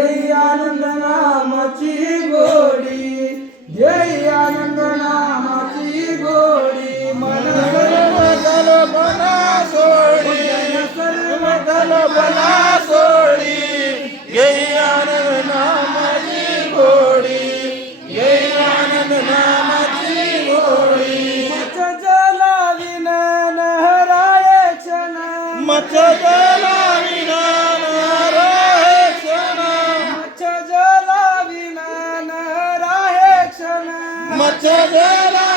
जय आनंद नामाची गोडी. जय आनंद नामाची गोडी. मन बना सोडी सर्व कल्पना सोडी जय आनंद नामाची गोडी जय आनंद नामाची गोडी मच जला विना नहराय क्षण मच जला Matadela.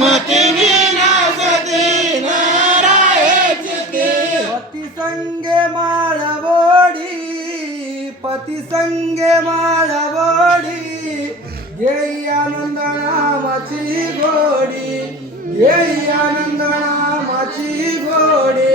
मतीने नाचते नारायचते पती संगे माळवोडी पती संगे माळवोडी येई आनंद नामाची गोडी येई आनंद नामाची गोडी